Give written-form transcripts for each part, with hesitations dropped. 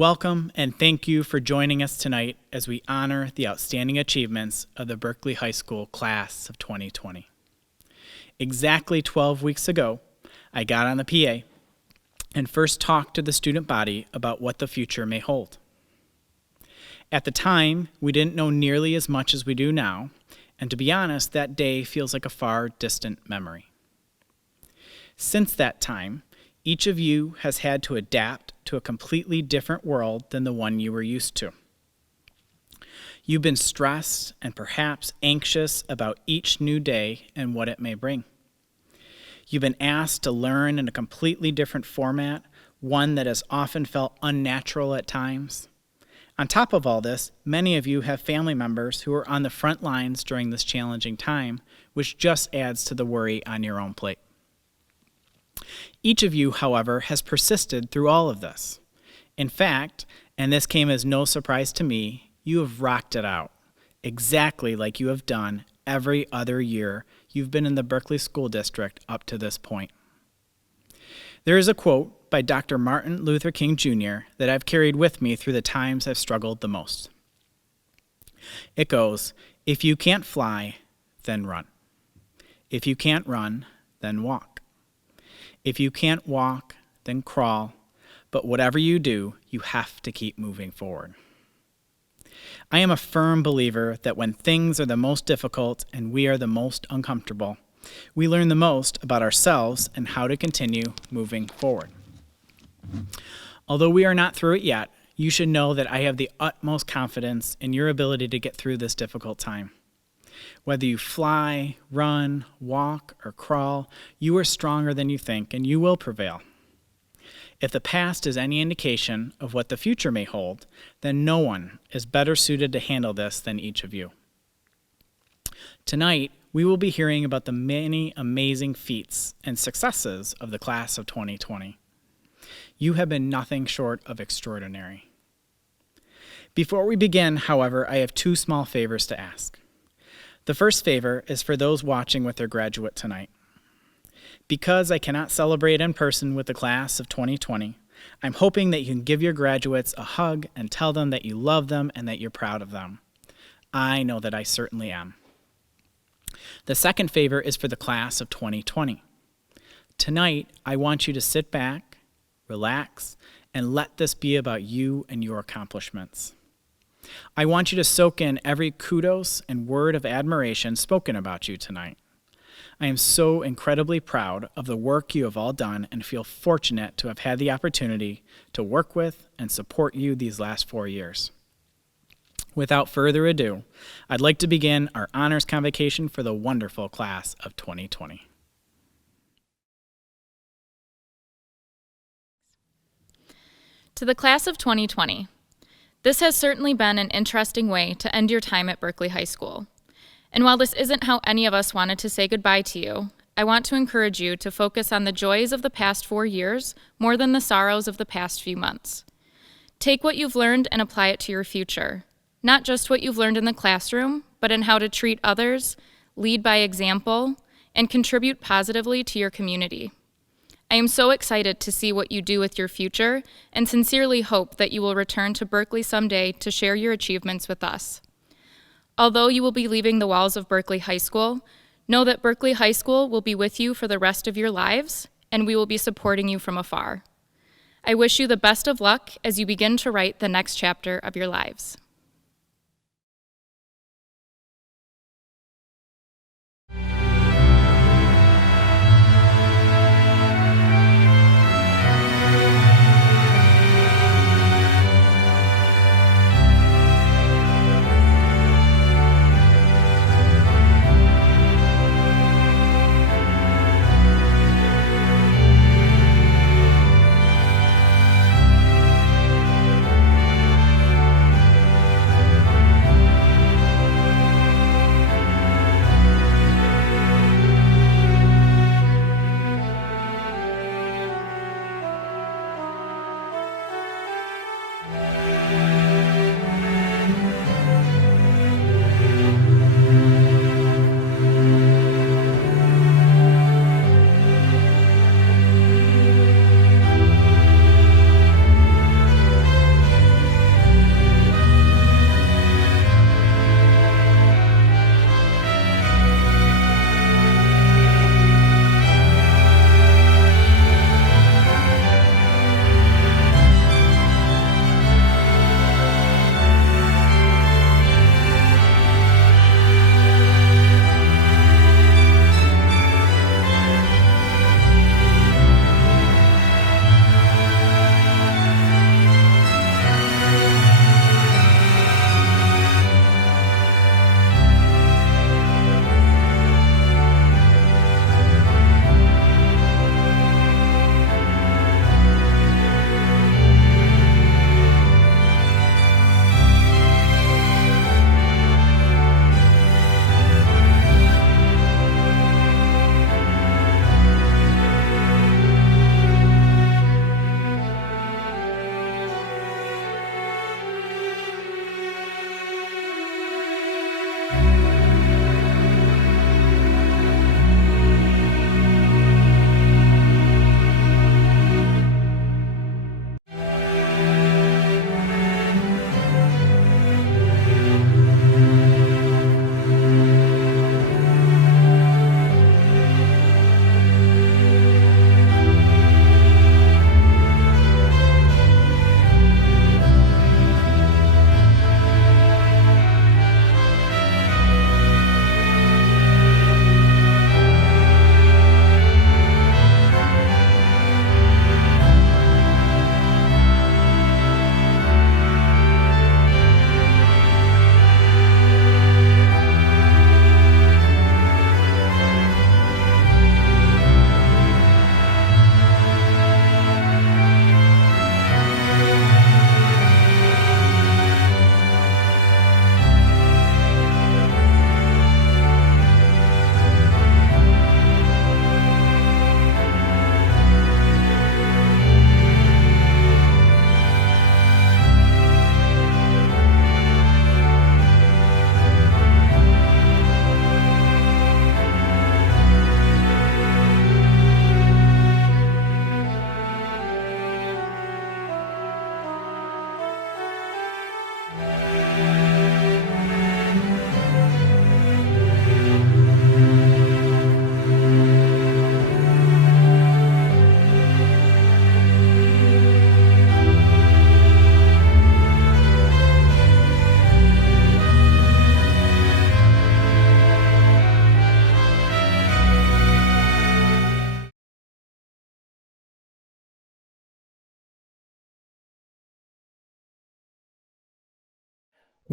Welcome and thank you for joining us tonight as we honor the outstanding achievements of the Berkley High School class of 2020. Exactly 12 weeks ago, I got on the PA and first talked to the student body about what the future may hold. At the time, we didn't know nearly as much as we do now, and to be honest, that day feels like a far distant memory. Since that time, each of you has had to adapt to a completely different world than the one you were used to. You've been stressed and perhaps anxious about each new day and what it may bring. You've been asked to learn in a completely different format, one that has often felt unnatural at times. On top of all this, many of you have family members who are on the front lines during this challenging time, which just adds to the worry on your own plate. Each of you, however, has persisted through all of this. In fact, and this came as no surprise to me, you have rocked it out, exactly like you have done every other year you've been in the Berkley School District up to this point. There is a quote by Dr. Martin Luther King Jr. that I've carried with me through the times I've struggled the most. It goes, "If you can't fly, then run. If you can't run, then walk. If you can't walk, then crawl, but whatever you do, you have to keep moving forward." I am a firm believer that when things are the most difficult and we are the most uncomfortable, we learn the most about ourselves and how to continue moving forward. Although we are not through it yet, you should know that I have the utmost confidence in your ability to get through this difficult time. Whether you fly, run, walk, or crawl, you are stronger than you think, and you will prevail. If the past is any indication of what the future may hold, then no one is better suited to handle this than each of you. Tonight, we will be hearing about the many amazing feats and successes of the class of 2020. You have been nothing short of extraordinary. Before we begin, however, I have two small favors to ask. The first favor is for those watching with their graduate tonight. Because I cannot celebrate in person with the class of 2020, I'm hoping that you can give your graduates a hug and tell them that you love them and that you're proud of them. I know that I certainly am. The second favor is for the class of 2020. Tonight, I want you to sit back, relax, and let this be about you and your accomplishments. I want you to soak in every kudos and word of admiration spoken about you tonight. I am so incredibly proud of the work you have all done and feel fortunate to have had the opportunity to work with and support you these last 4 years. Without further ado, I'd like to begin our honors convocation for the wonderful class of 2020. To the class of 2020, this has certainly been an interesting way to end your time at Berkley High School. And while this isn't how any of us wanted to say goodbye to you, I want to encourage you to focus on the joys of the past 4 years more than the sorrows of the past few months. Take what you've learned and apply it to your future. Not just what you've learned in the classroom, but in how to treat others, lead by example, and contribute positively to your community. I am so excited to see what you do with your future and sincerely hope that you will return to Berkley someday to share your achievements with us. Although you will be leaving the walls of Berkley High School, know that Berkley High School will be with you for the rest of your lives, and we will be supporting you from afar. I wish you the best of luck as you begin to write the next chapter of your lives.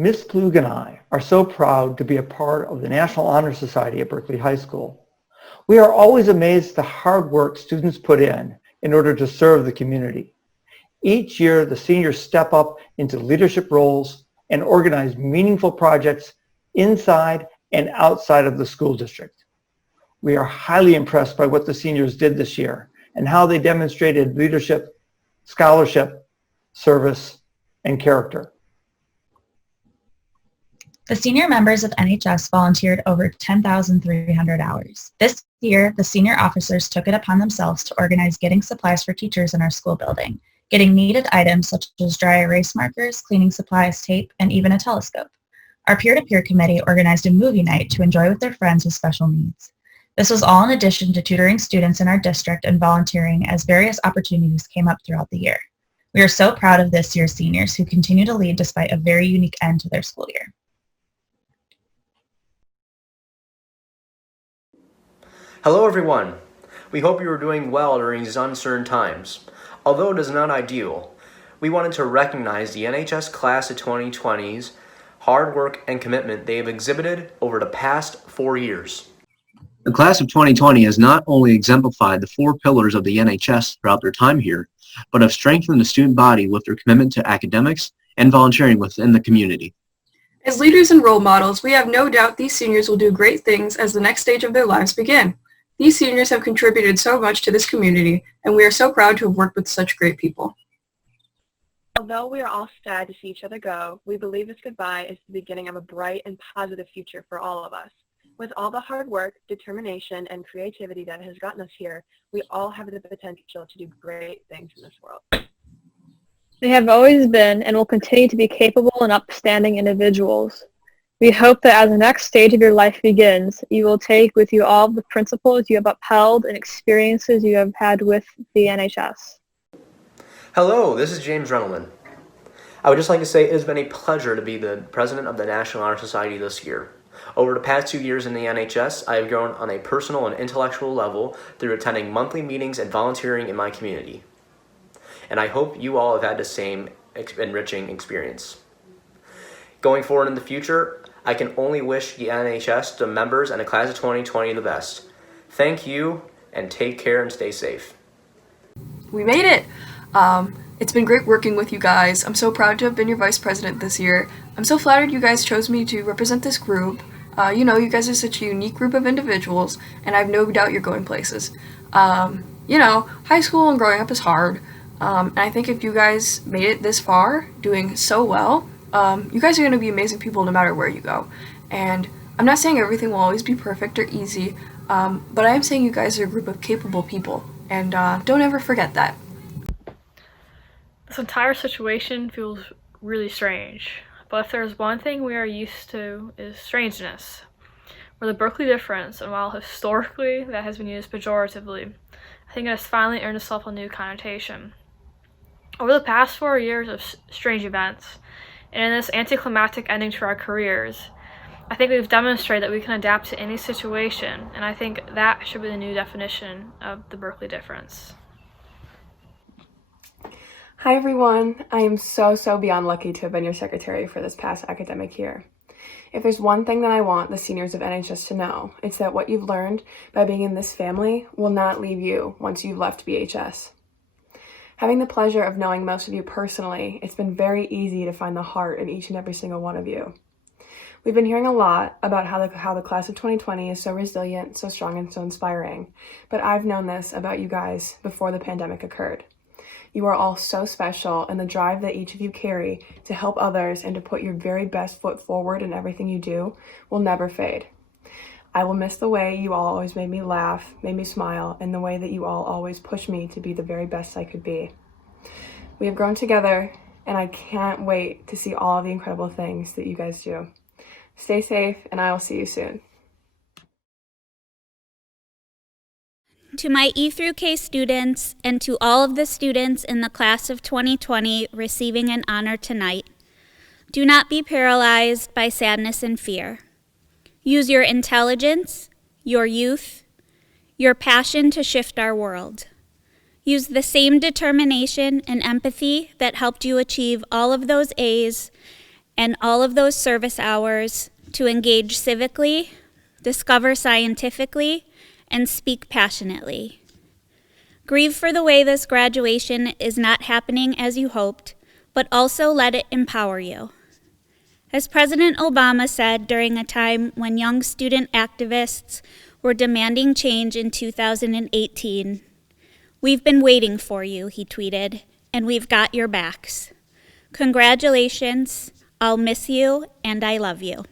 Ms. Klug and I are so proud to be a part of the National Honor Society at Berkeley High School. We are always amazed at the hard work students put in order to serve the community. Each year, the seniors step up into leadership roles and organize meaningful projects inside and outside of the school district. We are highly impressed by what the seniors did this year and how they demonstrated leadership, scholarship, service, and character. The senior members of NHS volunteered over 10,300 hours. This year, the senior officers took it upon themselves to organize getting supplies for teachers in our school building, getting needed items such as dry erase markers, cleaning supplies, tape, and even a telescope. Our peer-to-peer committee organized a movie night to enjoy with their friends with special needs. This was all in addition to tutoring students in our district and volunteering as various opportunities came up throughout the year. We are so proud of this year's seniors who continue to lead despite a very unique end to their school year. Hello everyone. We hope you are doing well during these uncertain times. Although it is not ideal, we wanted to recognize the NHS class of 2020's hard work and commitment they have exhibited over the past 4 years. The class of 2020 has not only exemplified the 4 pillars of the NHS throughout their time here, but have strengthened the student body with their commitment to academics and volunteering within the community. As leaders and role models, we have no doubt these seniors will do great things as the next stage of their lives begin. These seniors have contributed so much to this community, and we are so proud to have worked with such great people. Although we are all sad to see each other go, we believe this goodbye is the beginning of a bright and positive future for all of us. With all the hard work, determination, and creativity that has gotten us here, we all have the potential to do great things in this world. They have always been and will continue to be capable and upstanding individuals. We hope that as the next stage of your life begins, you will take with you all the principles you have upheld and experiences you have had with the NHS. Hello, this is James Reynolds. I would just like to say it has been a pleasure to be the president of the National Honor Society this year. Over the past 2 years in the NHS, I have grown on a personal and intellectual level through attending monthly meetings and volunteering in my community. And I hope you all have had the same enriching experience. Going forward in the future, I can only wish the NHS, the members, and the class of 2020 the best. Thank you, and take care and stay safe. We made it! It's been great working with you guys. I'm so proud to have been your vice president this year. I'm so flattered you guys chose me to represent this group. You guys are such a unique group of individuals, and I have no doubt you're going places. High school and growing up is hard, and I think if you guys made it this far, doing so well, you guys are going to be amazing people no matter where you go. And I'm not saying everything will always be perfect or easy, but I am saying you guys are a group of capable people, and don't ever forget that. This entire situation feels really strange, but if there's one thing we are used to is strangeness. We're the Berkley difference, and while historically that has been used pejoratively, I think it has finally earned itself a new connotation. Over the past 4 years of strange events, and in this anticlimactic ending to our careers, I think we've demonstrated that we can adapt to any situation, and I think that should be the new definition of the Berkley difference. Hi everyone, I am so beyond lucky to have been your secretary for this past academic year. If there's one thing that I want the seniors of NHS to know, it's that what you've learned by being in this family will not leave you once you've left BHS. Having the pleasure of knowing most of you personally, it's been very easy to find the heart in each and every single one of you. We've been hearing a lot about how the class of 2020 is so resilient, so strong, and so inspiring, but I've known this about you guys before the pandemic occurred. You are all so special, and the drive that each of you carry to help others and to put your very best foot forward in everything you do will never fade. I will miss the way you all always made me laugh, made me smile, and the way that you all always pushed me to be the very best I could be. We have grown together, and I can't wait to see all of the incredible things that you guys do. Stay safe, and I will see you soon. To my E through K students and to all of the students in the class of 2020 receiving an honor tonight, do not be paralyzed by sadness and fear. Use your intelligence, your youth, your passion to shift our world. Use the same determination and empathy that helped you achieve all of those A's and all of those service hours to engage civically, discover scientifically, and speak passionately. Grieve for the way this graduation is not happening as you hoped, but also let it empower you. As President Obama said during a time when young student activists were demanding change in 2018, "We've been waiting for you," he tweeted, "and we've got your backs. Congratulations, I'll miss you, and I love you."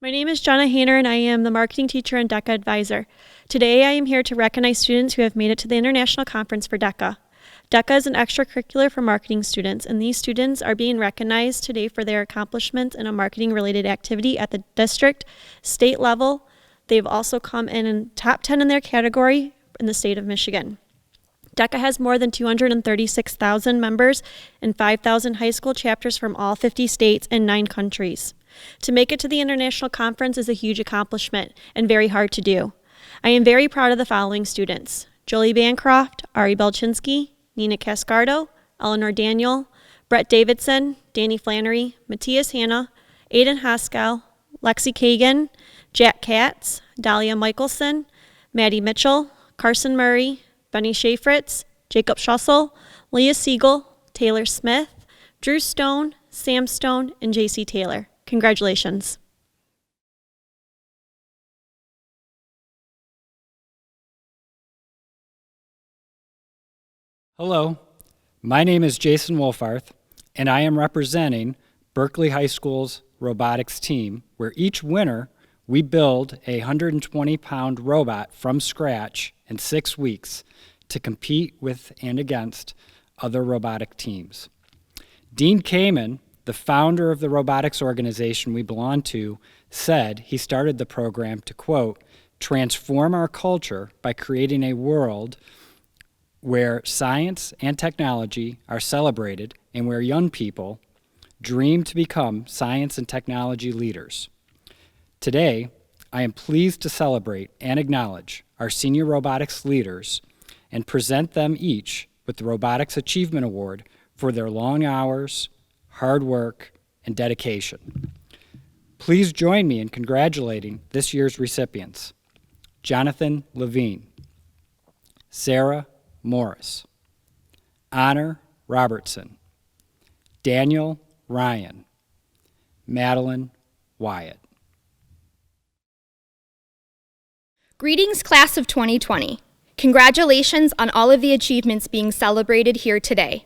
My name is Jenna Hayner, and I am the marketing teacher and Deca advisor. Today, I am here to recognize students who have made it to the International Conference for Deca. Deca is an extracurricular for marketing students, and these students are being recognized today for their accomplishments in a marketing-related activity at the district, state level. They've also come in top 10 in their category in the state of Michigan. Deca has more than 236,000 members and 5,000 high school chapters from all 50 states and 9 countries. To make it to the international conference is a huge accomplishment and very hard to do. I am very proud of the following students: Jolie Bancroft, Ari Belchinsky, Nina Cascardo, Eleanor Daniel, Brett Davidson, Danny Flannery, Matthias Hanna, Aiden Haskell, Lexi Kagan, Jack Katz, Dahlia Michelson, Maddie Mitchell, Carson Murray, Benny Schaefritz, Jacob Schussel, Leah Siegel, Taylor Smith, Drew Stone, Sam Stone, and JC Taylor. Congratulations. Hello, my name is Jason Wolfarth, and I am representing Berkley High School's robotics team, where each winter we build a 120-pound robot from scratch in 6 weeks to compete with and against other robotic teams. Dean Kamen, the founder of the robotics organization we belong to, said he started the program to, quote, transform our culture by creating a world where science and technology are celebrated and where young people dream to become science and technology leaders. Today, I am pleased to celebrate and acknowledge our senior robotics leaders and present them each with the Robotics Achievement Award for their long hours, hard work, and dedication. Please join me in congratulating this year's recipients: Jonathan Levine, Sarah Morris, Honor Robertson, Daniel Ryan, Madeline Wyatt. Greetings, class of 2020. Congratulations on all of the achievements being celebrated here today.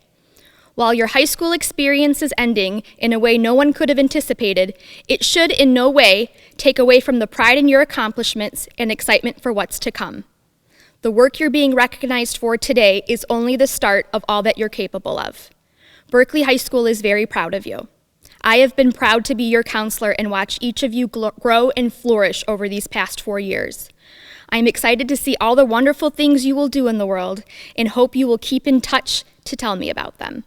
While your high school experience is ending in a way no one could have anticipated, it should in no way take away from the pride in your accomplishments and excitement for what's to come. The work you're being recognized for today is only the start of all that you're capable of. Berkley High School is very proud of you. I have been proud to be your counselor and watch each of you grow and flourish over these past 4 years. I'm excited to see all the wonderful things you will do in the world and hope you will keep in touch to tell me about them.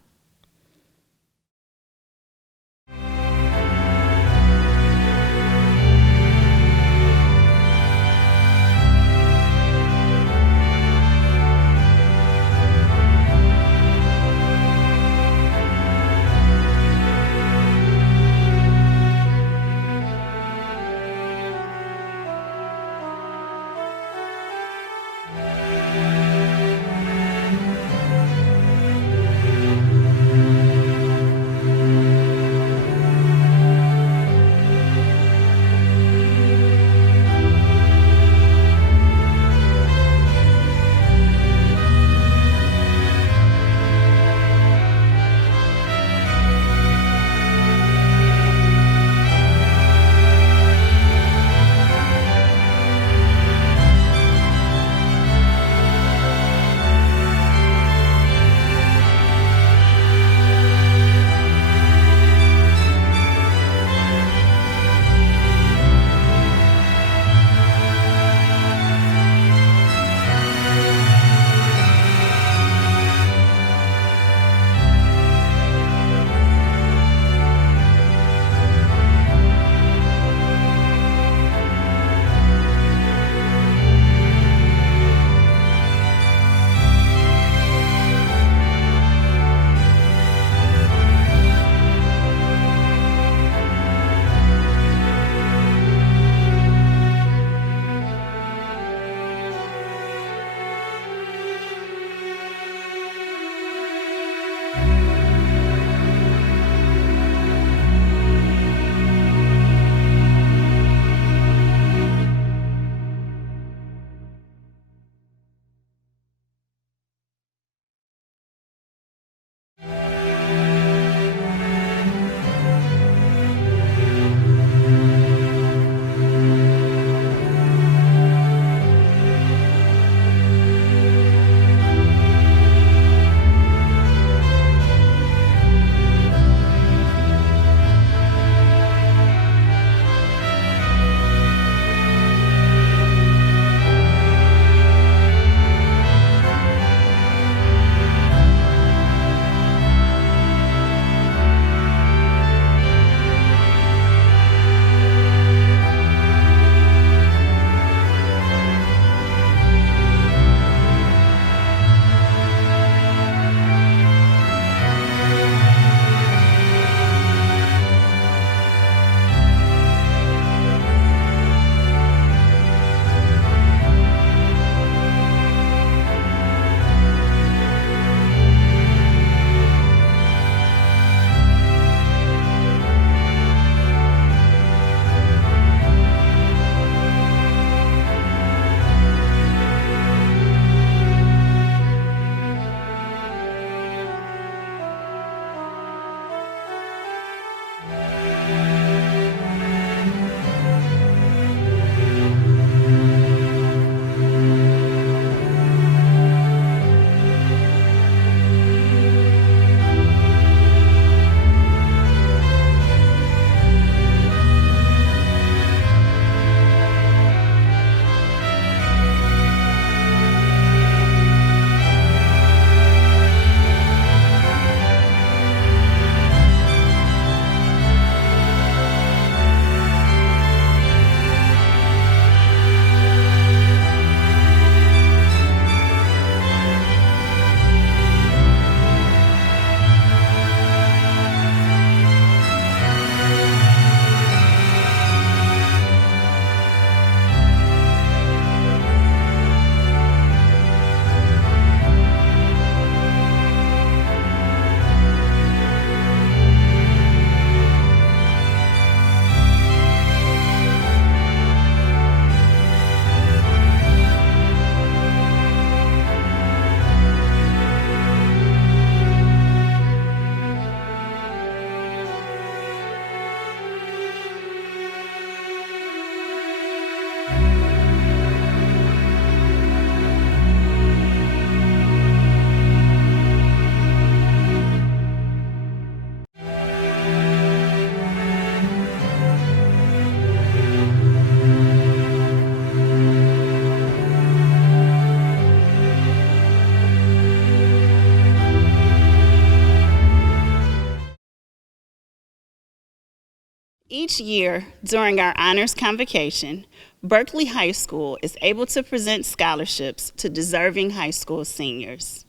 Each year during our honors convocation, Berkley High School is able to present scholarships to deserving high school seniors.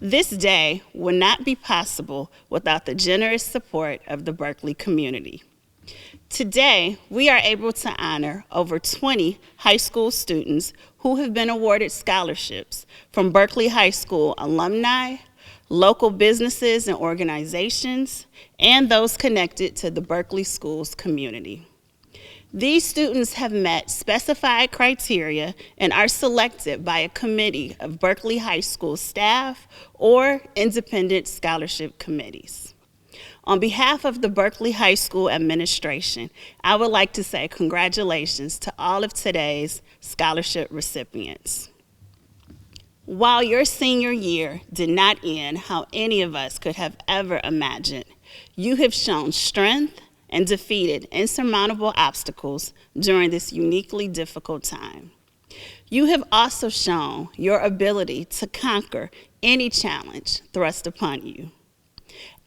This day would not be possible without the generous support of the Berkley community. Today, we are able to honor over 20 high school students who have been awarded scholarships from Berkley High School alumni, local businesses and organizations, and those connected to the Berkley Schools community. These students have met specified criteria and are selected by a committee of Berkley High School staff or independent scholarship committees. On behalf of the Berkley High School administration, I would like to say congratulations to all of today's scholarship recipients. While your senior year did not end how any of us could have ever imagined, you have shown strength and defeated insurmountable obstacles during this uniquely difficult time. You have also shown your ability to conquer any challenge thrust upon you.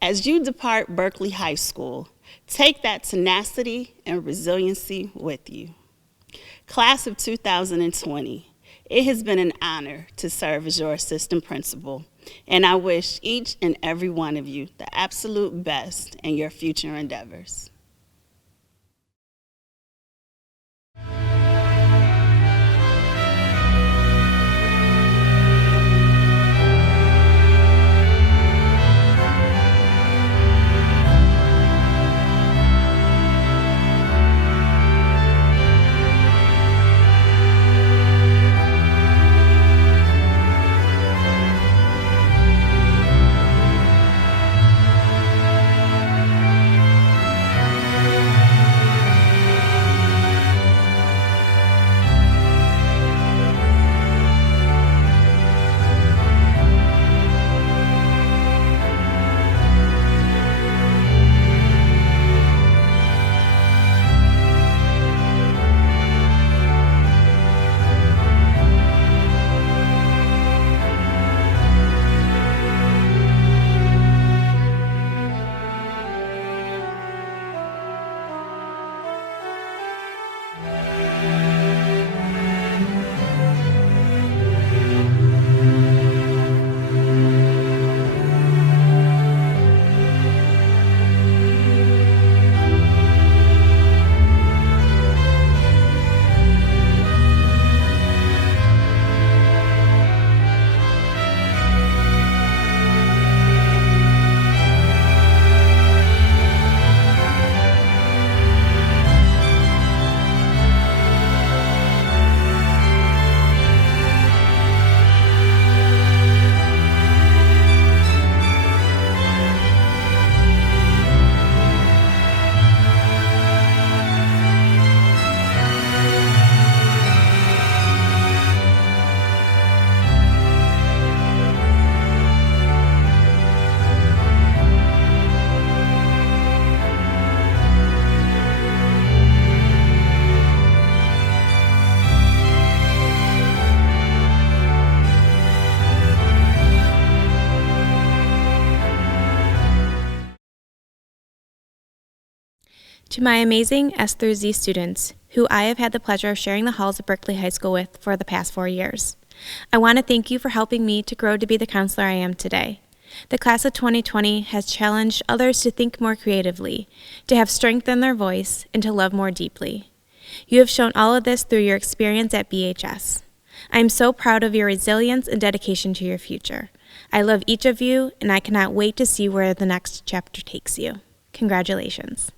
As you depart Berkley High School, take that tenacity and resiliency with you. Class of 2020, it has been an honor to serve as your assistant principal, and I wish each and every one of you the absolute best in your future endeavors. To my amazing S through Z students, who I have had the pleasure of sharing the halls of Berkley High School with for the past 4 years, I want to thank you for helping me to grow to be the counselor I am today. The class of 2020 has challenged others to think more creatively, to have strength in their voice, and to love more deeply. You have shown all of this through your experience at BHS. I am so proud of your resilience and dedication to your future. I love each of you, and I cannot wait to see where the next chapter takes you. Congratulations.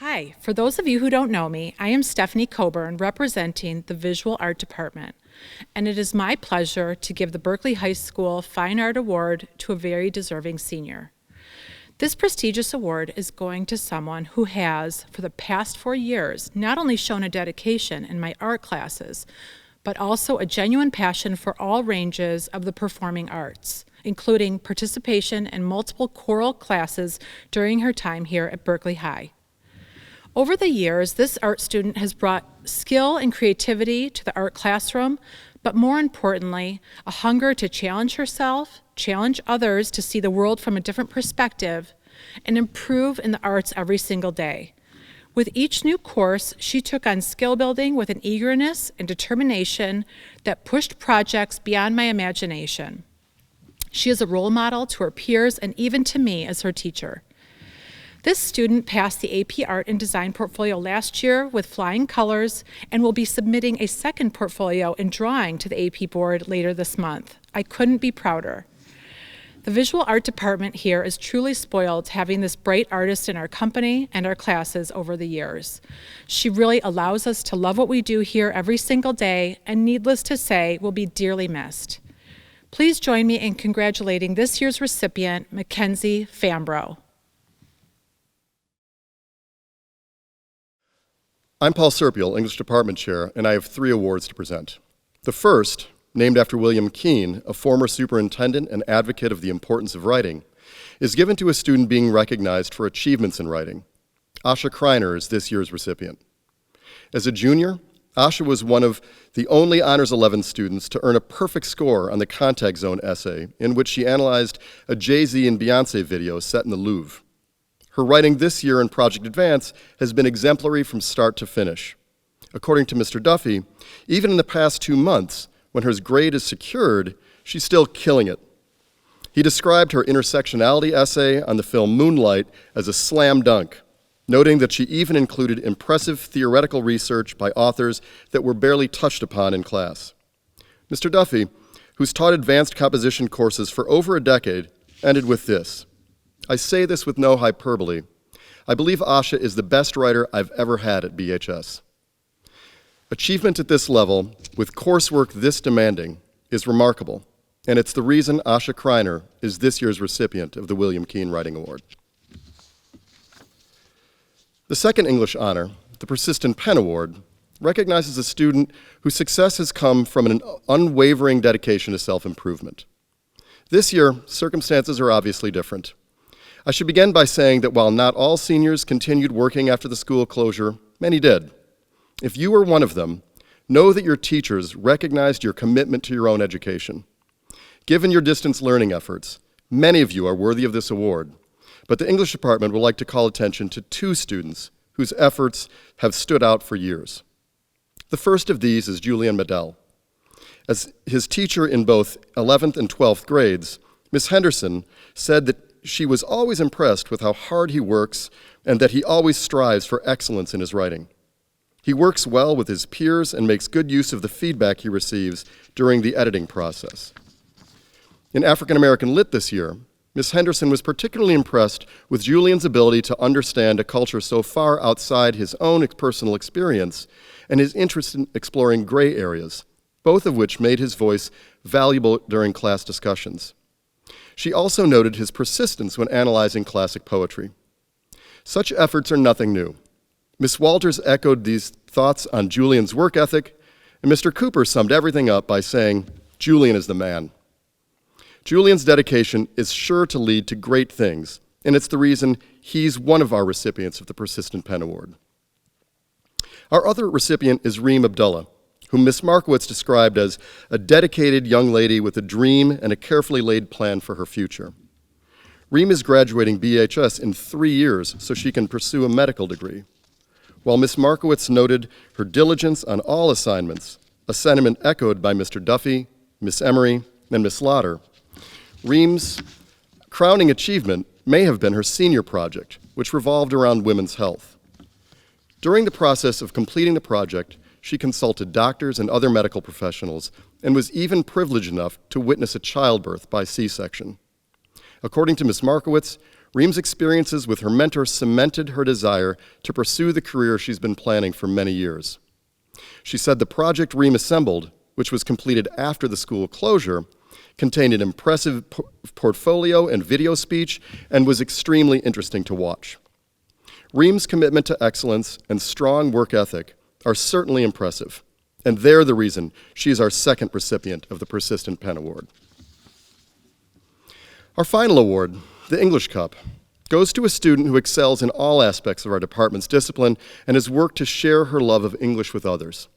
Hi, for those of you who don't know me, I am Stephanie Coburn representing the Visual Art Department, and it is my pleasure to give the Berkley High School Fine Art Award to a very deserving senior. This prestigious award is going to someone who has, for the past 4 years, not only shown a dedication in my art classes, but also a genuine passion for all ranges of the performing arts, including participation in multiple choral classes during her time here at Berkley High. Over the years, this art student has brought skill and creativity to the art classroom, but more importantly, a hunger to challenge herself, challenge others to see the world from a different perspective, and improve in the arts every single day. With each new course, she took on skill building with an eagerness and determination that pushed projects beyond my imagination. She is a role model to her peers and even to me as her teacher. This student passed the AP Art and Design portfolio last year with flying colors and will be submitting a second portfolio in drawing to the AP board later this month. I couldn't be prouder. The Visual Art Department here is truly spoiled having this bright artist in our company and our classes over the years. She really allows us to love what we do here every single day, and needless to say, will be dearly missed. Please join me in congratulating this year's recipient, Mackenzie Fambro. I'm Paul Serpiel, English Department Chair, and I have 3 awards to present. The first, named after William Keene, a former superintendent and advocate of the importance of writing, is given to a student being recognized for achievements in writing. Asha Kreiner is this year's recipient. As a junior, Asha was one of the only Honors 11 students to earn a perfect score on the Contact Zone essay, in which she analyzed a Jay-Z and Beyonce video set in the Louvre. Her writing this year in Project Advance has been exemplary from start to finish. According to Mr. Duffy, even in the past 2 months, when her grade is secured, she's still killing it. He described her intersectionality essay on the film Moonlight as a slam dunk, noting that she even included impressive theoretical research by authors that were barely touched upon in class. Mr. Duffy, who's taught advanced composition courses for over a decade, ended with this: I say this with no hyperbole. I believe Asha is the best writer I've ever had at BHS. Achievement at this level, with coursework this demanding, is remarkable, and it's the reason Asha Kreiner is this year's recipient of the William Keene Writing Award. The second English honor, the Persistent Pen Award, recognizes a student whose success has come from an unwavering dedication to self-improvement. This year, circumstances are obviously different. I should begin by saying that while not all seniors continued working after the school closure, many did. If you were one of them, know that your teachers recognized your commitment to your own education. Given your distance learning efforts, many of you are worthy of this award, but the English department would like to call attention to 2 students whose efforts have stood out for years. The first of these is Julian Medell. As his teacher in both 11th and 12th grades, Ms. Henderson said that she was always impressed with how hard he works and that he always strives for excellence in his writing. He works well with his peers and makes good use of the feedback he receives during the editing process. In African American Lit this year, Ms. Henderson was particularly impressed with Julian's ability to understand a culture so far outside his own personal experience and his interest in exploring gray areas, both of which made his voice valuable during class discussions. She also noted his persistence when analyzing classic poetry. Such efforts are nothing new. Ms. Walters echoed these thoughts on Julian's work ethic, and Mr. Cooper summed everything up by saying, Julian is the man. Julian's dedication is sure to lead to great things, and it's the reason he's one of our recipients of the Persistent Pen Award. Our other recipient is Reem Abdullah, whom Ms. Markowitz described as a dedicated young lady with a dream and a carefully laid plan for her future. Reem is graduating BHS in 3 years so she can pursue a medical degree. While Ms. Markowitz noted her diligence on all assignments, a sentiment echoed by Mr. Duffy, Ms. Emery, and Ms. Lauder, Reem's crowning achievement may have been her senior project, which revolved around women's health. During the process of completing the project, she consulted doctors and other medical professionals and was even privileged enough to witness a childbirth by C-section. According to Ms. Markowitz, Reem's experiences with her mentor cemented her desire to pursue the career she's been planning for many years. She said the project Reem assembled, which was completed after the school closure, contained an impressive portfolio and video speech and was extremely interesting to watch. Reem's commitment to excellence and strong work ethic are certainly impressive, and they're the reason she is our second recipient of the Persistent Pen Award. Our final award, the English Cup, goes to a student who excels in all aspects of our department's discipline and has worked to share her love of English with others.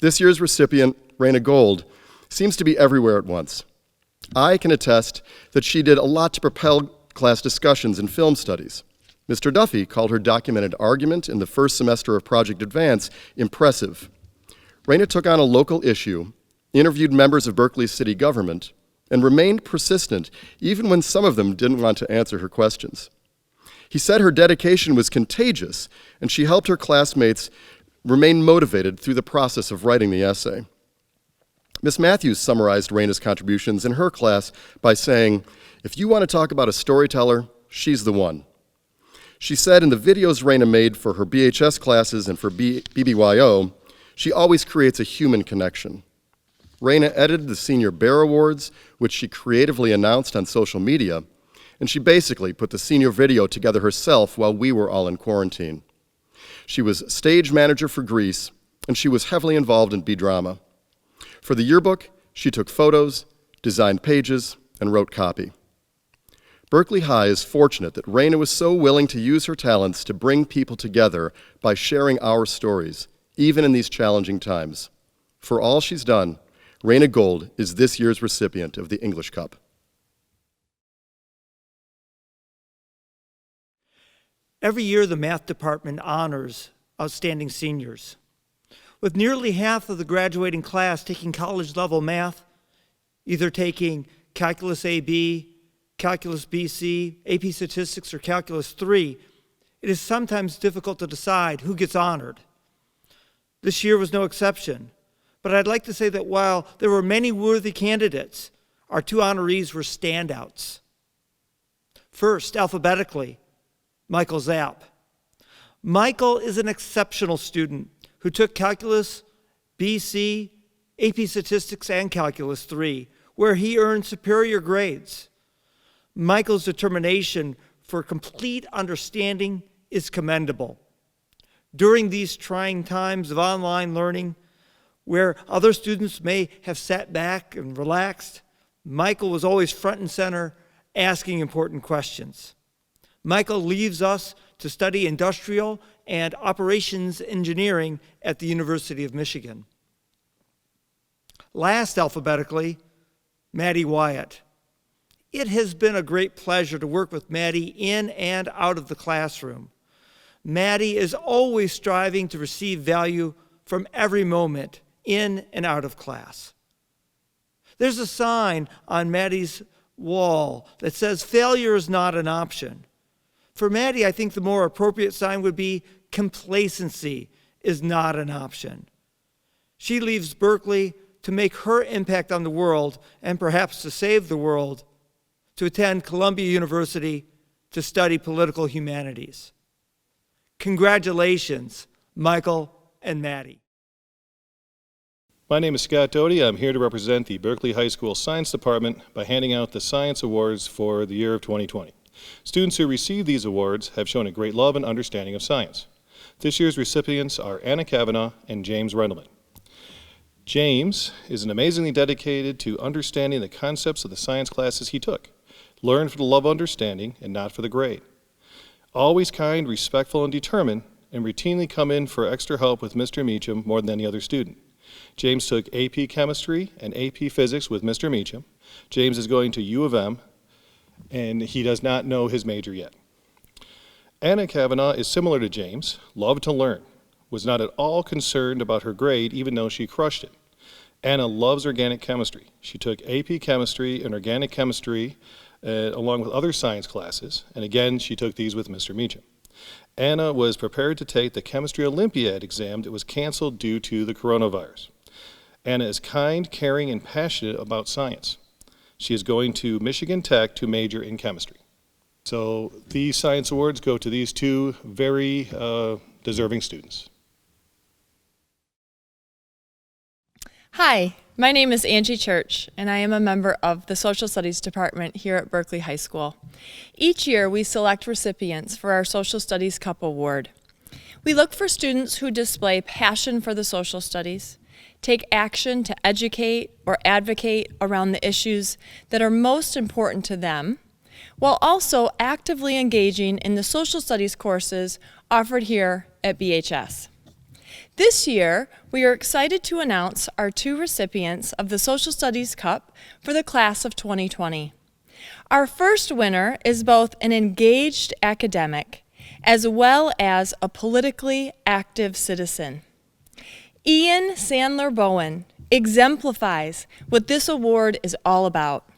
This year's recipient, Raina Gold, seems to be everywhere at once. I can attest that she did a lot to propel class discussions in film studies. Mr. Duffy called her documented argument in the first semester of Project Advance impressive. Raina took on a local issue, interviewed members of Berkeley's city government, and remained persistent even when some of them didn't want to answer her questions. He said her dedication was contagious, and she helped her classmates remain motivated through the process of writing the essay. Ms. Matthews summarized Raina's contributions in her class by saying, "If you want to talk about a storyteller, she's the one." She said in the videos Raina made for her BHS classes and for BBYO, she always creates a human connection. Raina edited the Senior Bear Awards, which she creatively announced on social media, and she basically put the senior video together herself while we were all in quarantine. She was stage manager for Grease, and she was heavily involved in B-drama. For the yearbook, she took photos, designed pages, and wrote copy. Berkeley High is fortunate that Raina was so willing to use her talents to bring people together by sharing our stories, even in these challenging times. For all she's done, Raina Gold is this year's recipient of the English Cup. Every year, the math department honors outstanding seniors. With nearly half of the graduating class taking college-level math, either taking Calculus AB, Calculus BC, AP Statistics, or Calculus 3, it is sometimes difficult to decide who gets honored. This year was no exception, but I'd like to say that while there were many worthy candidates, our two honorees were standouts. First, alphabetically, Michael Zapp. Michael is an exceptional student who took Calculus BC, AP Statistics, and Calculus 3, where he earned superior grades. Michael's determination for complete understanding is commendable. During these trying times of online learning, where other students may have sat back and relaxed, Michael was always front and center, asking important questions. Michael leaves us to study industrial and operations engineering at the University of Michigan. Last alphabetically, Maddie Wyatt. It has been a great pleasure to work with Maddie in and out of the classroom. Maddie is always striving to receive value from every moment in and out of class. There's a sign on Maddie's wall that says failure is not an option. For Maddie, I think the more appropriate sign would be complacency is not an option. She leaves Berkeley to make her impact on the world and perhaps to save the world, to attend Columbia University to study political humanities. Congratulations, Michael and Maddie. My name is Scott Doty. I'm here to represent the Berkeley High School Science Department by handing out the Science Awards for the year of 2020. Students who receive these awards have shown a great love and understanding of science. This year's recipients are Anna Kavanaugh and James Rendelman. James is amazingly dedicated to understanding the concepts of the science classes he took. Learn for the love of understanding and not for the grade. Always kind, respectful, and determined, and routinely come in for extra help with Mr. Meacham more than any other student. James took AP Chemistry and AP Physics with Mr. Meacham. James is going to U of M, and he does not know his major yet. Anna Kavanaugh is similar to James, loved to learn, was not at all concerned about her grade even though she crushed it. Anna loves organic chemistry. She took AP Chemistry and Organic Chemistry along with other science classes, and again she took these with Mr. Meacham. Anna was prepared to take the Chemistry Olympiad exam that was canceled due to the coronavirus. Anna is kind, caring, and passionate about science. She is going to Michigan Tech to major in chemistry. So these science awards go to these two very deserving students. Hi, my name is Angie Church, and I am a member of the Social Studies Department here at Berkley High School. Each year, we select recipients for our Social Studies Cup Award. We look for students who display passion for the social studies, take action to educate or advocate around the issues that are most important to them, while also actively engaging in the social studies courses offered here at BHS. This year, we are excited to announce our two recipients of the Social Studies Cup for the class of 2020. Our first winner is both an engaged academic as well as a politically active citizen. Ian Sandler Bowen exemplifies what this award is all about.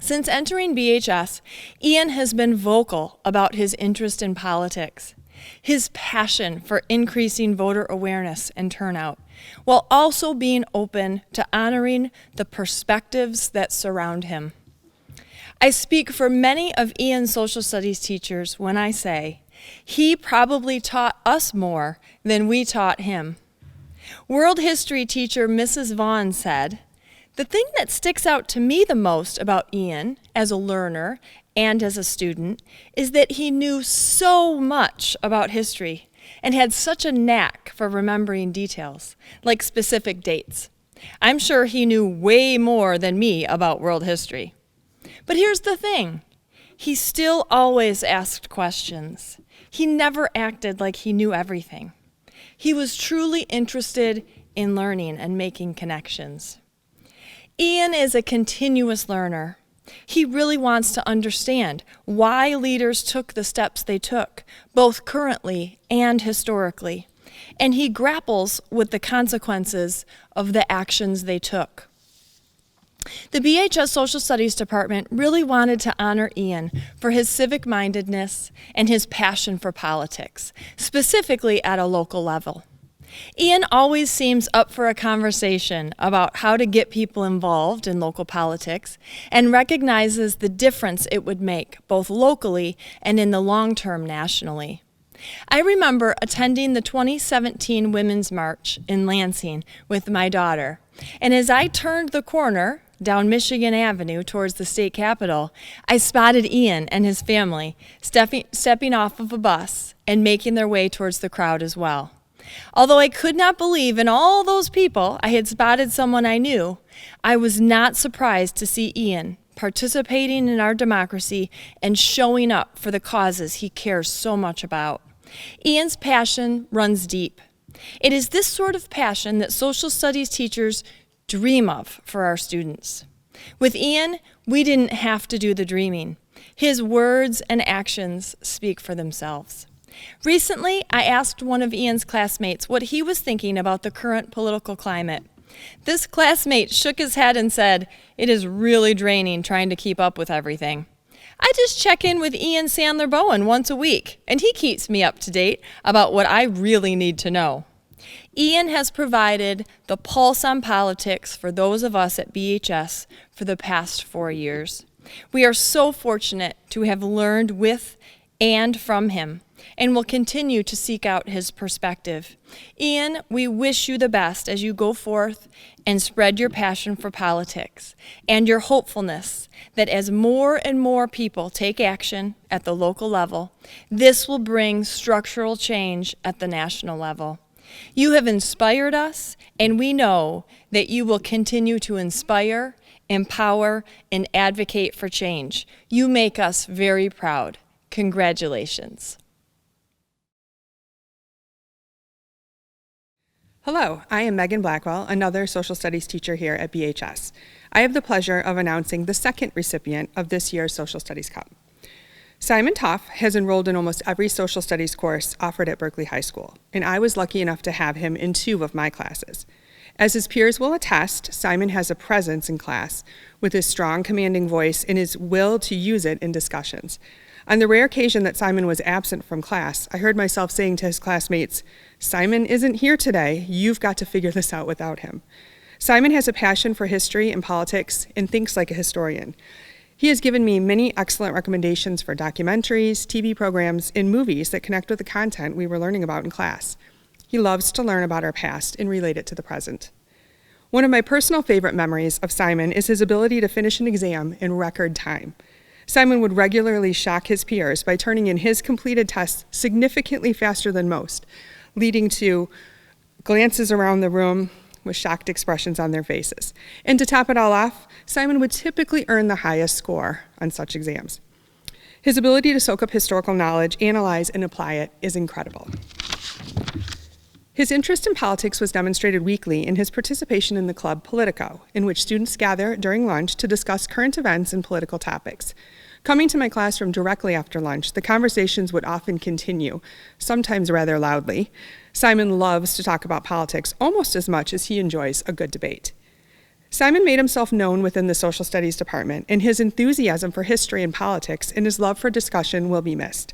Since entering BHS, Ian has been vocal about his interest in politics, his passion for increasing voter awareness and turnout, while also being open to honoring the perspectives that surround him. I speak for many of Ian's social studies teachers when I say, he probably taught us more than we taught him. World history teacher Mrs. Vaughn said, "The thing that sticks out to me the most about Ian as a learner and as a student is that he knew so much about history and had such a knack for remembering details, like specific dates. I'm sure he knew way more than me about world history. But here's the thing, he still always asked questions. He never acted like he knew everything. He was truly interested in learning and making connections." Ian is a continuous learner. He really wants to understand why leaders took the steps they took, both currently and historically, and he grapples with the consequences of the actions they took. The BHS Social Studies Department really wanted to honor Ian for his civic-mindedness and his passion for politics, specifically at a local level. Ian always seems up for a conversation about how to get people involved in local politics and recognizes the difference it would make both locally and in the long term nationally. I remember attending the 2017 Women's March in Lansing with my daughter, and as I turned the corner down Michigan Avenue towards the state capitol, I spotted Ian and his family stepping off of a bus and making their way towards the crowd as well. Although I could not believe in all those people I had spotted someone I knew, I was not surprised to see Ian participating in our democracy and showing up for the causes he cares so much about. Ian's passion runs deep. It is this sort of passion that social studies teachers dream of for our students. With Ian, we didn't have to do the dreaming. His words and actions speak for themselves. Recently, I asked one of Ian's classmates what he was thinking about the current political climate. This classmate shook his head and said, "It is really draining trying to keep up with everything. I just check in with Ian Sandler Bowen once a week, and he keeps me up to date about what I really need to know." Ian has provided the pulse on politics for those of us at BHS for the past 4 years. We are so fortunate to have learned with and from him, and will continue to seek out his perspective. Ian, we wish you the best as you go forth and spread your passion for politics and your hopefulness that as more and more people take action at the local level, this will bring structural change at the national level. You have inspired us, and we know that you will continue to inspire, empower, and advocate for change. You make us very proud. Congratulations. Hello, I am Megan Blackwell, another social studies teacher here at BHS. I have the pleasure of announcing the second recipient of this year's Social Studies Cup. Simon Toff has enrolled in almost every social studies course offered at Berkley High School, and I was lucky enough to have him in 2 of my classes. As his peers will attest, Simon has a presence in class with his strong, commanding voice and his will to use it in discussions. On the rare occasion that Simon was absent from class, I heard myself saying to his classmates, "Simon isn't here today. You've got to figure this out without him." Simon has a passion for history and politics and thinks like a historian. He has given me many excellent recommendations for documentaries, TV programs, and movies that connect with the content we were learning about in class. He loves to learn about our past and relate it to the present. One of my personal favorite memories of Simon is his ability to finish an exam in record time. Simon would regularly shock his peers by turning in his completed tests significantly faster than most, leading to glances around the room with shocked expressions on their faces. And to top it all off, Simon would typically earn the highest score on such exams. His ability to soak up historical knowledge, analyze, and apply it is incredible. His interest in politics was demonstrated weekly in his participation in the club Politico, in which students gather during lunch to discuss current events and political topics. Coming to my classroom directly after lunch, the conversations would often continue, sometimes rather loudly. Simon loves to talk about politics almost as much as he enjoys a good debate. Simon made himself known within the Social Studies department, and his enthusiasm for history and politics and his love for discussion will be missed.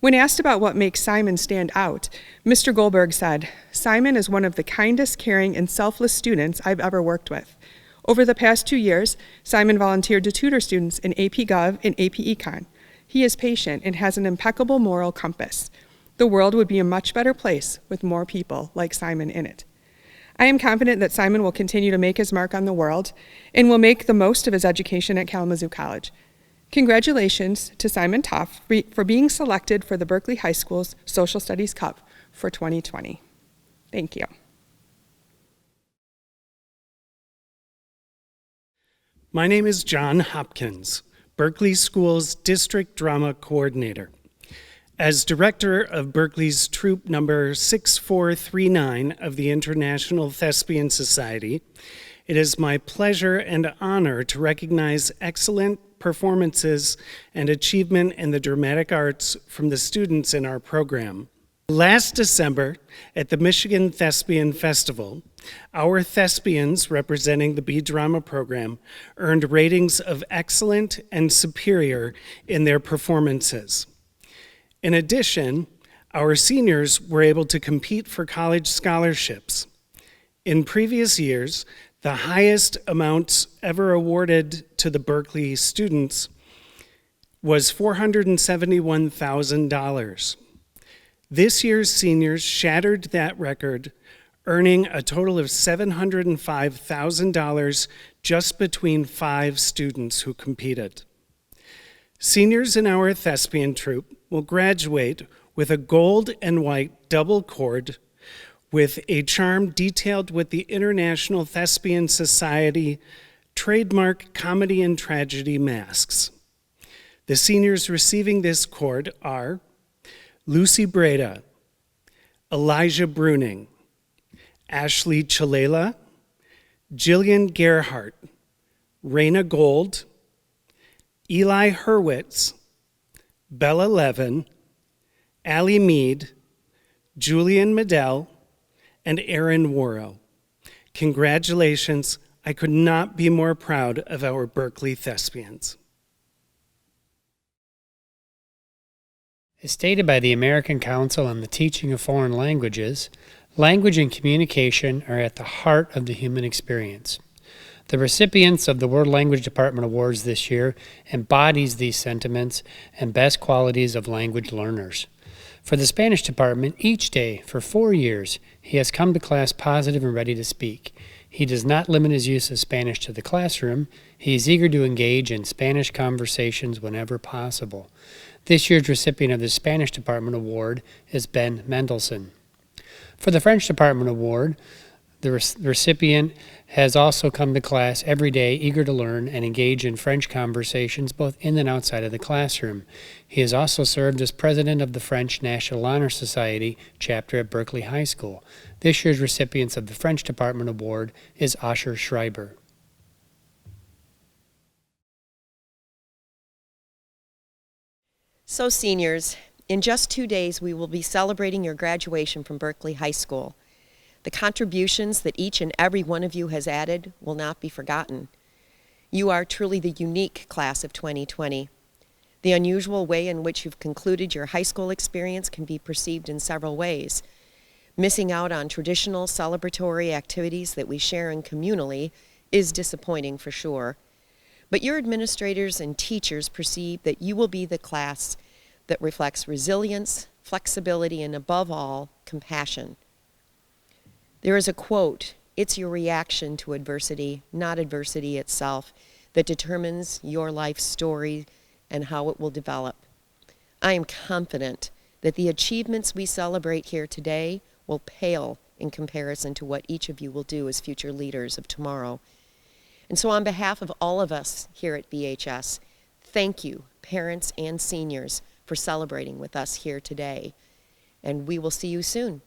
When asked about what makes Simon stand out, Mr. Goldberg said, "Simon is one of the kindest, caring, and selfless students I've ever worked with. Over the past 2 years, Simon volunteered to tutor students in AP Gov and AP Econ. He is patient and has an impeccable moral compass. The world would be a much better place with more people like Simon in it." I am confident that Simon will continue to make his mark on the world and will make the most of his education at Kalamazoo College. Congratulations to Simon Toff for being selected for the Berkley High School's Social Studies Cup for 2020. Thank you. My name is John Hopkins, Berkley School's District Drama Coordinator. As director of Berkeley's troop number 6439 of the International Thespian Society, it is my pleasure and honor to recognize excellent performances and achievement in the dramatic arts from the students in our program. Last December, at the Michigan Thespian Festival, our thespians representing the B-Drama program earned ratings of excellent and superior in their performances. In addition, our seniors were able to compete for college scholarships. In previous years, the highest amounts ever awarded to the Berkeley students was $471,000. This year's seniors shattered that record, earning a total of $705,000 just between 5 students who competed. Seniors in our thespian troupe will graduate with a gold and white double cord with a charm detailed with the International Thespian Society trademark comedy and tragedy masks. The seniors receiving this cord are Lucy Breda, Elijah Bruning, Ashley Chalela, Jillian Gerhart, Raina Gold, Eli Hurwitz, Bella Levin, Allie Mead, Julian Medell, and Aaron Worrow. Congratulations. I could not be more proud of our Berkeley thespians. As stated by the American Council on the Teaching of Foreign Languages, language and communication are at the heart of the human experience. The recipients of the World Language Department Awards this year embodies these sentiments and best qualities of language learners. For the Spanish department, each day for 4 years, he has come to class positive and ready to speak. He does not limit his use of Spanish to the classroom. He is eager to engage in Spanish conversations whenever possible. This year's recipient of the Spanish Department Award is Ben Mendelsohn. For the French Department Award, the recipient has also come to class every day, eager to learn and engage in French conversations both in and outside of the classroom. He has also served as president of the French National Honor Society chapter at Berkeley High School. This year's recipient of the French Department Award is Asher Schreiber. So seniors, in just 2 days we will be celebrating your graduation from Berkeley High School. The contributions that each and every one of you has added will not be forgotten. You are truly the unique class of 2020. The unusual way in which you've concluded your high school experience can be perceived in several ways. Missing out on traditional celebratory activities that we share in communally is disappointing for sure. But your administrators and teachers perceive that you will be the class that reflects resilience, flexibility, and above all, compassion. There is a quote, "It's your reaction to adversity, not adversity itself, that determines your life story and how it will develop." I am confident that the achievements we celebrate here today will pale in comparison to what each of you will do as future leaders of tomorrow. And so on behalf of all of us here at BHS, thank you, parents and seniors, for celebrating with us here today. And we will see you soon.